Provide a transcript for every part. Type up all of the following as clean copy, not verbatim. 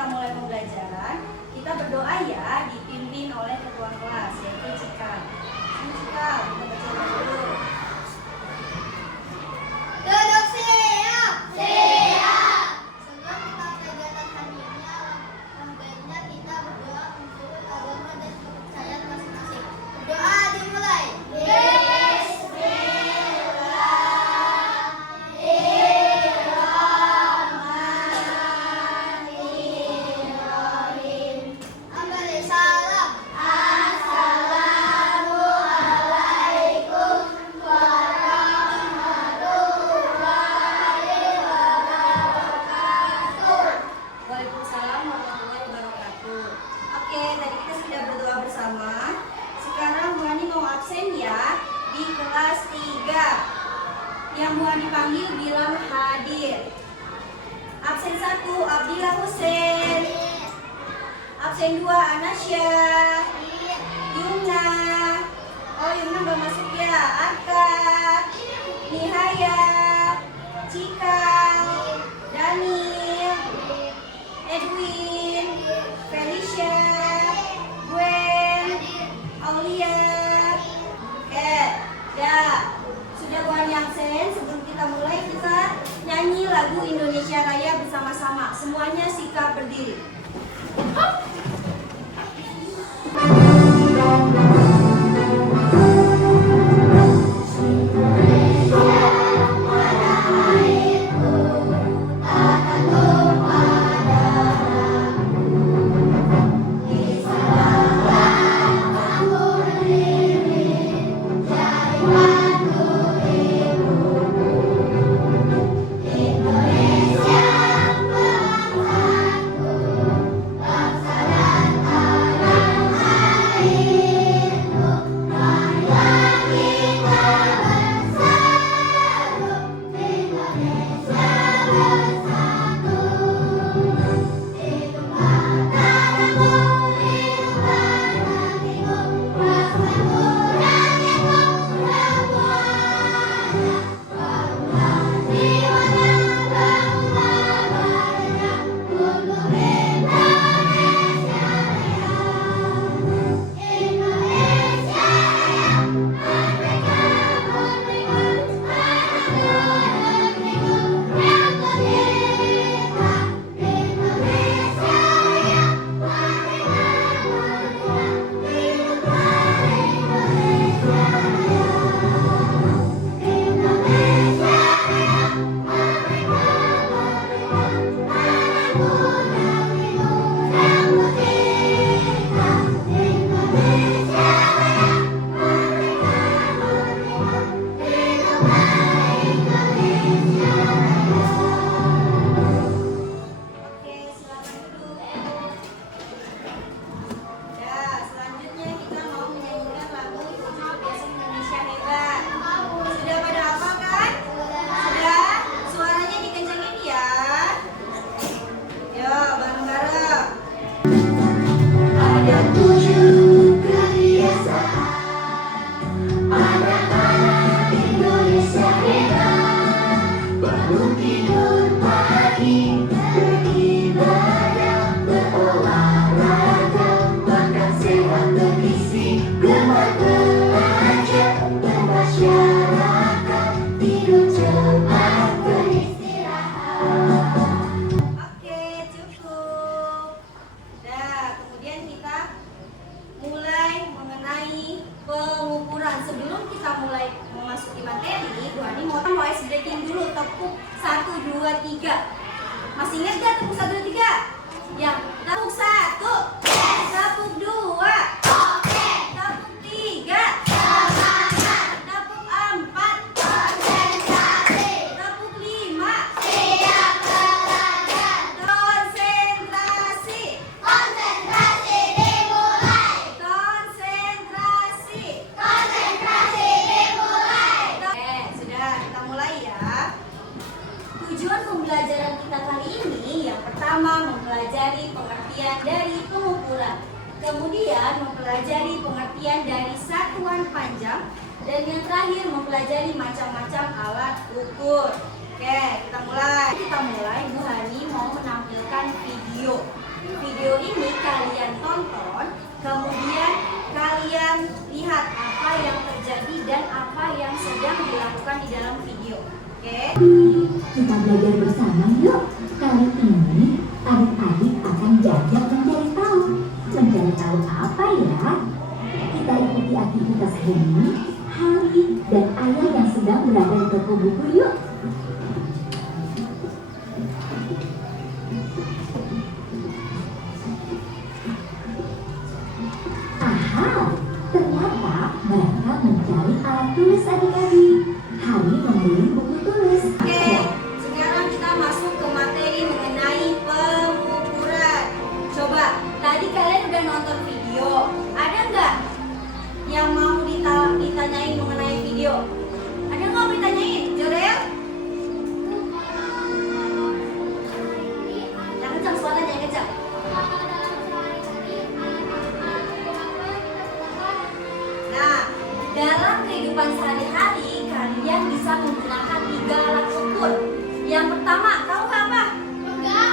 kita mulai pembelajaran, kita berdoa ya, dipimpin oleh ketua kelas, yaitu Cika. Cika, kita baca dulu. Duduk siap. Siap. Sebelum kita kegiatan hari ini, alangkah kita berdoa untuk agama dan kepercayaan masing-masing. Doa dimulai. Waalaikumsalam warahmatullahi wabarakatuh. Oke, tadi kita sudah berdoa bersama. Sekarang Bu Hani mau absen ya di kelas 3. Yang Bu Hani panggil bilang hadir. Absen 1 Abdillah Hussein. Absen 2 Anasya. Yumna. Oh, Yumna belum masuk ya. Arka. Nihaya. Cika. Daniel. Edwin, Felicia, Gwen, Aulia. Oke, ya. Sudah Bu Hani absen. Sebelum kita mulai, kita nyanyi lagu Indonesia Raya bersama-sama. Semuanya sikap berdiri. Sebelum kita mulai memasuki materi, Bu Hani mau ice breaking dulu. Tepuk 1, 2, 3. Masih ingat gak tepuk 1, 2, 3? Ya, tepuk 1, tepuk 2, tepuk 3, tepuk 4, tepuk 5. Konsentrasi dimulai. Sudah, kita mulai ya. Tujuan pembelajaran kita kali ini yang pertama mempelajari pengertian dari pengukuran, kemudian mempelajari pengertian dari satuan panjang, dan yang terakhir mempelajari macam-macam alat ukur. Oke, kita mulai. Bu Hani mau menampilkan video. tunjukkan di dalam video. Oke? Kita belajar bersama yuk. Kali ini adik-adik akan jajak mencari tahu. Mencari tahu apa ya? Kita ikuti aktivitas Heni, Hari, dan Ayah yang sedang berada di toko buku yuk. Aha, ternyata mereka mencari alat tulis adik-adik. Hari membeli buku tulis. Oke, sekarang kita masuk ke materi mengenai pengukuran. Coba, tadi kalian udah nonton video. Ada nggak yang mau ditanyain mengenai video? Ada nggak mau ditanyain? Jorel? Yang kencang suaranya, yang kencang. Nah, dalam kehidupan sehari-hari kalian bisa menggunakan 3 alat ukur. Yang pertama, tahu nggak apa?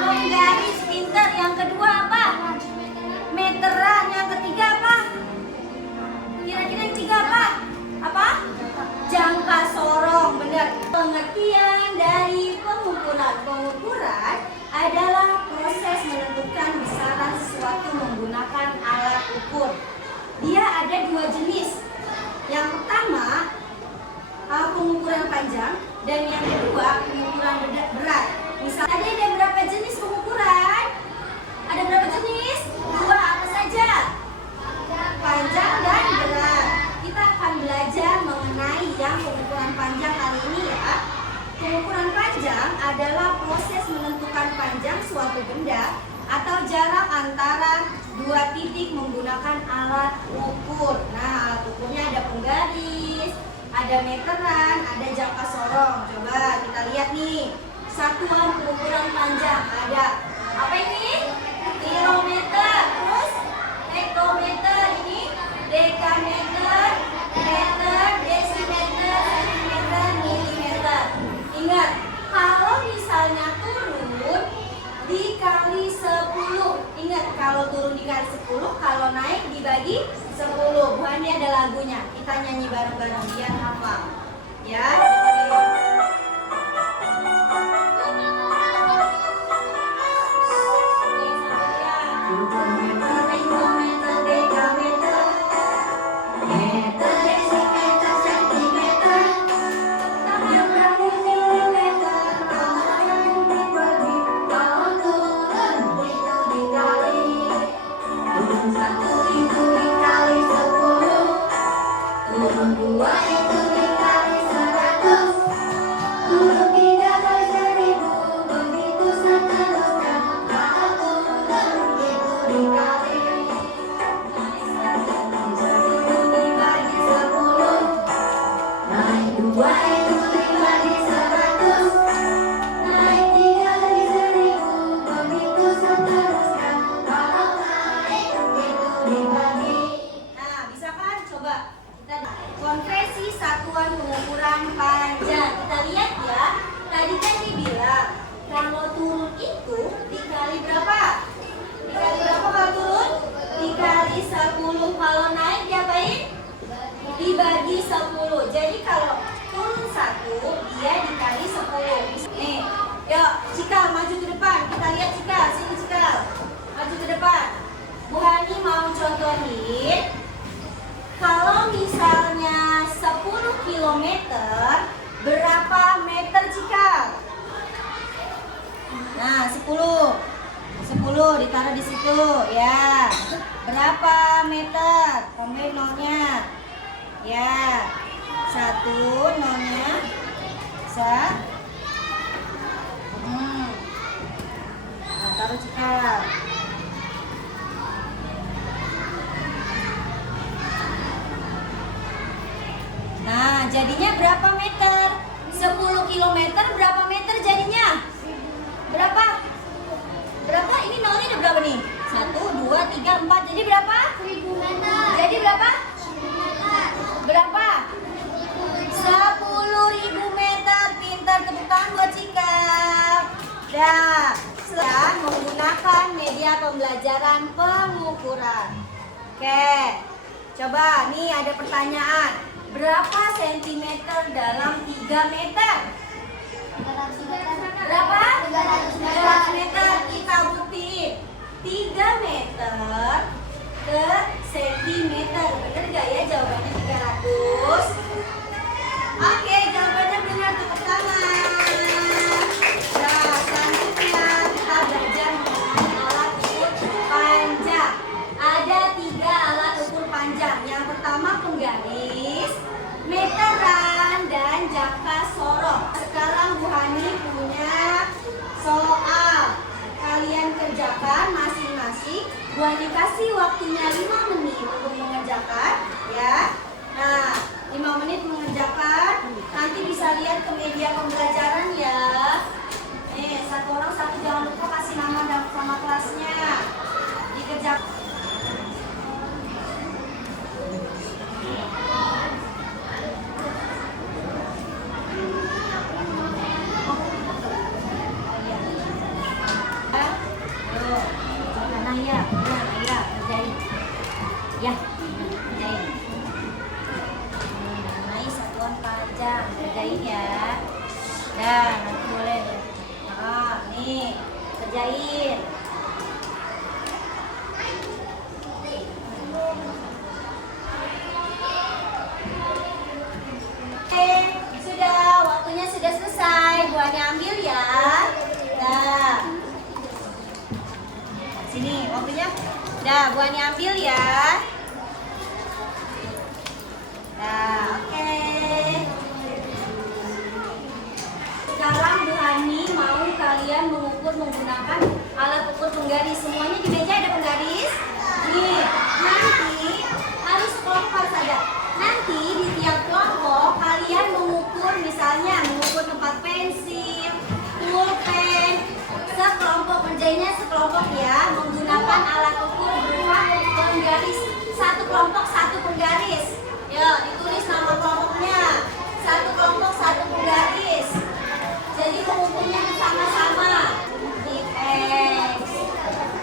Penggaris pinter. Yang kedua apa? Meteran. Yang ketiga apa? Kira-kira yang ketiga apa? Apa? Jangka sorong. Benar. Pengertian dari pengukuran. Pengukuran adalah proses menentukan besaran sesuatu menggunakan alat ukur. Dia ada 2 jenis. Yang pertama, pengukuran panjang, dan yang kedua, pengukuran berat. Misalnya ada berapa jenis pengukuran? Ada berapa jenis? 2, apa saja? Panjang dan berat. Kita akan belajar mengenai yang pengukuran panjang kali ini ya. Pengukuran panjang adalah proses menentukan panjang suatu benda atau jarak antara 2 titik menggunakan alat ukur. Nah, alat ukurnya ada penggaris, ada meteran, ada jangka sorong. Coba kita lihat nih. Satuan pengukuran panjang ada apa ini? Kilometer. Terus hektometer, ini dekameter, meter, desimeter, sentimeter, milimeter. Ingat, kalau misalnya turun dikali 10. Ingat, kalau turun dikali 10, kalau naik dibagi 10. Bu Andi ada lagunya. Kita nyanyi bareng-bareng biar hafal. Ya. Konversi satuan pengukuran panjang. Kita lihat ya. Tadi kan dibilang kalau turun itu dikali berapa? Dikali berapa kalau turun? Dikali 10. Kalau naik diapain? Dibagi 10. Jadi kalau turun 1 dia dikali 10. Nih, yuk Cikal maju ke depan. Kita lihat Cikal. Sini Cikal. Maju ke depan. Bu Hani mau contohin. Kalau misalnya 10 km, berapa meter Cikal? Nah, 10. 10 ditaruh di situ, ya. Berapa meter? Tambahin nolnya. Ya. 1 nolnya. Bisa. Nah, taruh Cikal. Nah, jadinya berapa meter? 10 km berapa meter jadinya? Berapa? Berapa? Ini nolnya ada berapa nih? 1, 2, 3, 4. Jadi berapa? 1000 meter. Jadi berapa? 1000 meter. Berapa? 10.000 meter. Pintar, tepuk tangan buat Cikal. Dah. Setelah menggunakan media pembelajaran pengukuran. Oke. Coba nih ada pertanyaan. Berapa sentimeter dalam 3 meter? 300 meter. Berapa? 300 meter. 300 meter. Kita buktiin. 3 meter ke sentimeter. Bener gak ya jawabannya 300? Oke, jawabannya benar. Tepuk tangan. Nah, selanjutnya kita belajar mengenai alat ukur panjang. Ada 3 alat ukur panjang. Yang pertama penggaris, meteran, dan jangka sorong. Sekarang Bu Hani punya soal. Kalian kerjakan masing-masing. Bu Hani kasih waktunya 5 menit untuk mengerjakan, ya. Nah, 5 menit mengerjakan. Nanti bisa lihat ke media pembelajaran ya. Satu orang satu, jangan lupa kasih nama dan sama kelasnya. Dikerjakan. Ya, kerjain. Naik satuan panjang, kerjain ya. Dan nanti boleh. Nah, nih, kerjain. Oke, sudah, waktunya sudah selesai. Bu Hani ambil ya. Nah, sini waktunya. Dah, Bu Hani ambil ya. Nah, oke. Sekarang Bu Hani mau kalian mengukur menggunakan alat ukur penggaris. Semuanya di meja ada penggaris. Nih, nanti harus kelompok saja. Nanti di tiap kelompok kalian mengukur, misalnya mengukur tempat pensil, pulpen. Sekelompok kerjanya sekelompok ya, menggunakan alat ukur berupa penggaris. Satu kelompok satu penggaris. Ya, ditulis nama kelompoknya. Satu kelompok satu penggaris. Jadi mengukurnya sama-sama. Tip X.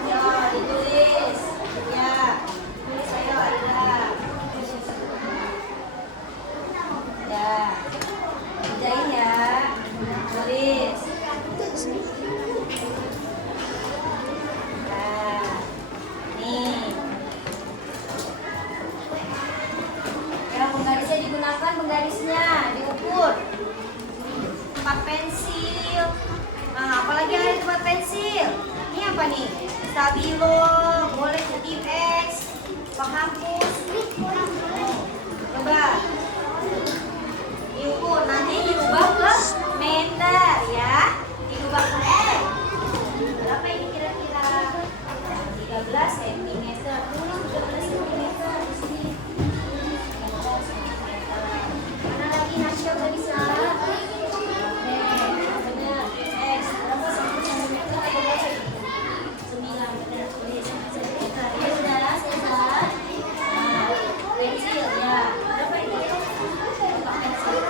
Ya, ditulis. Ya, tulis ayo Aida. Ya, kerjain ya. Tulis. Nah, nih. Yang penggarisnya digunakan, penggarisnya diukur. Tempat pensil. Nah, apalagi ada di tempat pensil. Ini apa nih? Stabilo, boleh tip X, penghapus. Coba diukur, nanti diubah ke meter ya. Diubah ke meter. Berapa ini kira-kira? 13 cm. 13 cm di sini. Mana lagi Nasya udah bisa? Benar. X berapa cm? 9 benar. Tulis cm. Ya sudah selesai. Nah, pensil ya. Berapa ini? Pensil.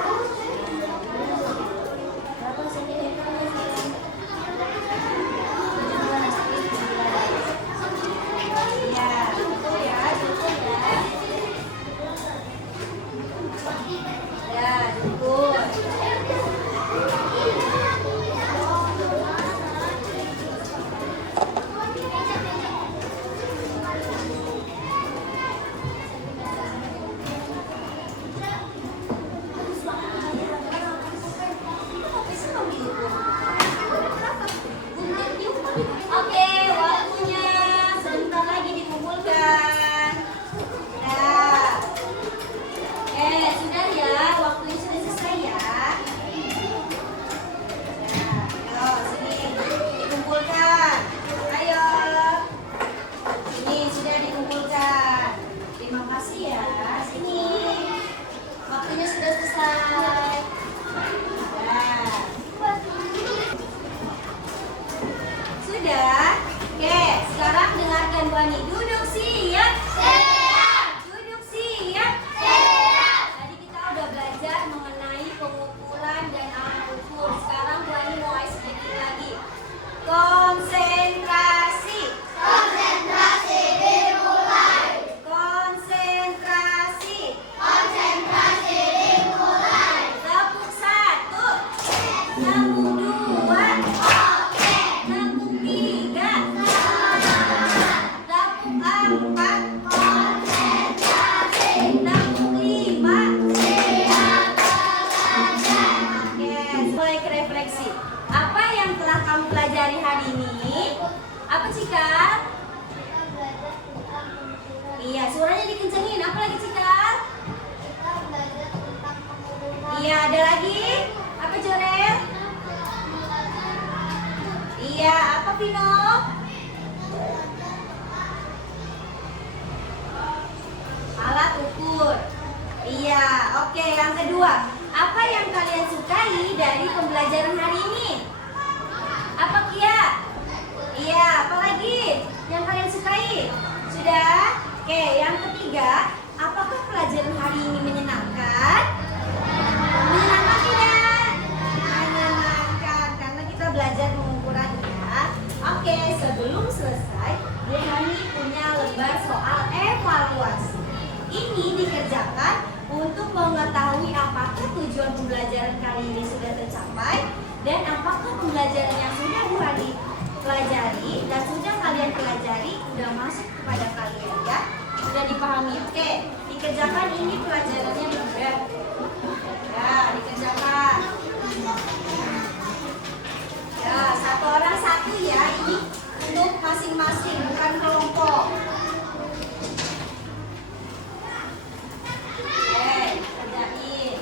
Nabung 2. Oke. Nabung 3. Nabung 4. Konsentrasi. Nabung 5. Siap bekerja. Oke, mulai ke refleksi. Apa yang telah kamu pelajari hari ini? Apa Cikal? Kita belajar tentang pemikiran. Iya, suaranya dikencengin. Apa lagi Cikal? Kita belajar tentang pengumuman. Iya, ada lagi? Apa Jorel? Iya, apa Vino? Alat ukur. Iya, oke. Yang kedua, apa yang kalian sukai dari pembelajaran hari ini? Apa Kia? Iya, apa lagi yang kalian sukai? Sudah? Oke, yang ketiga, apakah pelajaran hari ini menyenangkan? Menyenangkan tidak? Menyenangkan, karena kita belajar pengukuran ya. Oke, sebelum selesai, Bu Hani punya lembar soal evaluasi. Ini dikerjakan untuk mengetahui apakah tujuan pembelajaran kali ini sudah tercapai dan apakah pembelajaran yang sudah Bu Hani pelajari dan sudah kalian pelajari sudah masuk kepada kalian ya, sudah dipahami. Oke, dikerjakan, ini pelajarannya mudah ya, dikerjakan ya, satu orang satu ya, ini untuk masing-masing bukan kelompok. Oke, kerjain.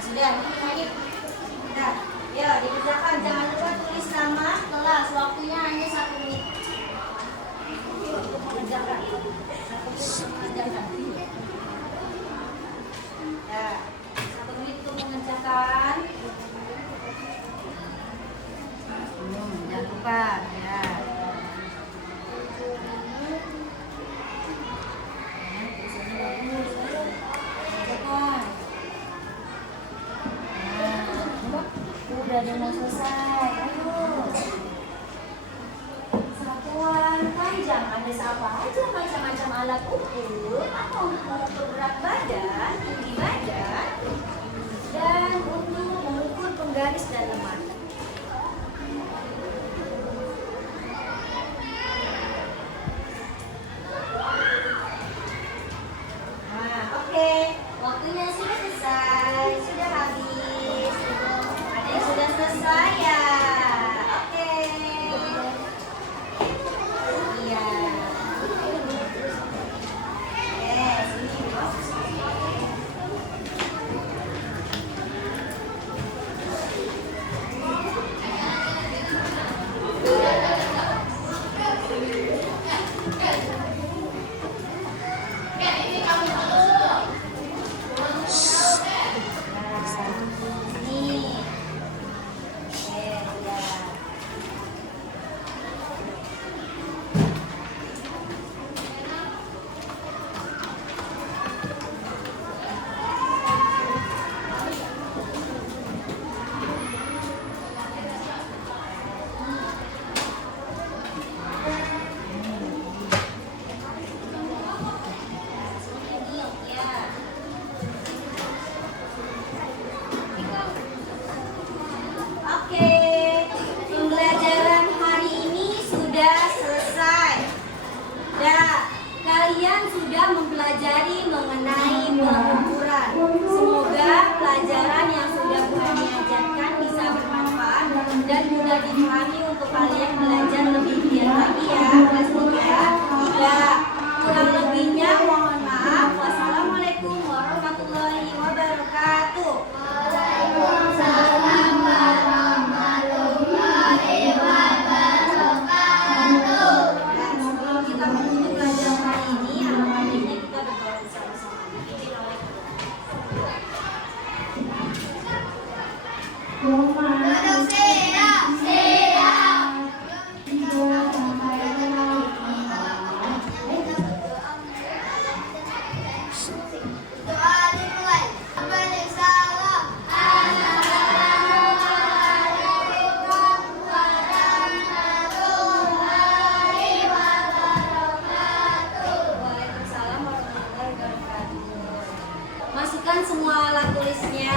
Sudah, ini. Nah, ya dikerjakan. Jangan lupa tulis nama kelas. Waktunya hanya 1 menit. Untuk mengerjakan. 1 menit untuk mengerjakan. Ya, 1 menit untuk mengerjakan. Jangan lupa. Ya. Udah ada mau selesai, ayo. Satuan panjang ada apa aja, macam-macam alat ukur. Apa untuk mengukur berat badan, tinggi badan, dan untuk mengukur penggaris dan lemari. Nah, oke. Waktunya sudah selesai, sudah habis. Ada yang sudah selesai ya? Oke. Iya. Sini bos. Kalian sudah mempelajari mengenai pengukuran. Semoga pelajaran yang sudah Bu Hani ajarkan bisa bermanfaat dan mudah dipahami untuk kalian belajar lebih giat lagi ya kelas 3. Ya, kurang lebihnya mohon maaf. Wassalamualaikum warahmatullahi wabarakatuh. Waalaikumsalam warahmatullahi wabarakatuh. Dan sebelum kita menutup pelajaran hari ini, alangkah baiknya kita berdoa bersama-sama. Duduk siap, siap. tulisnya.